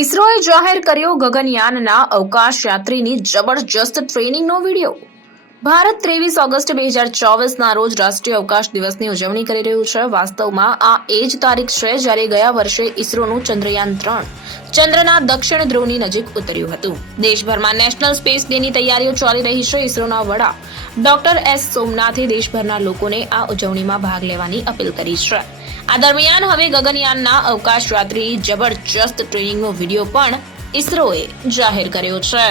ઇસરોએ જાહેર કર્યો ગગનયાનના અવકાશ યાત્રીની જબરજસ્ત ટ્રેનિંગનો વિડીયો। ભારત 23 ઓગસ્ટ 2024ના રોજ રાષ્ટ્રીય અવકાશ દિવસની ઉજવણી કરી રહ્યું છે। વાસ્તવમાં આ એ જ તારીખ છે જ્યારે ગયા વર્ષે ઇસરોનું ચંદ્રયાન-3 ચંદ્રના દક્ષિણ ધ્રુવની નજીક ઉતર્યું હતું। દેશભરમાં નેશનલ સ્પેસ ડેની તૈયારીઓ ચાલી રહી છે। ઇસરોના વડા ડોક્ટર એસ સોમનાથે દેશભરના લોકોને આ ઉજવણીમાં ભાગ લેવાની અપીલ કરી છે। આ દરમિયાન હવે ગગનયાનના અવકાશ યાત્રીની જબરજસ્ત ટ્રેનિંગનો વિડીયો પણ ઇસરોએ જાહેર કર્યો છે।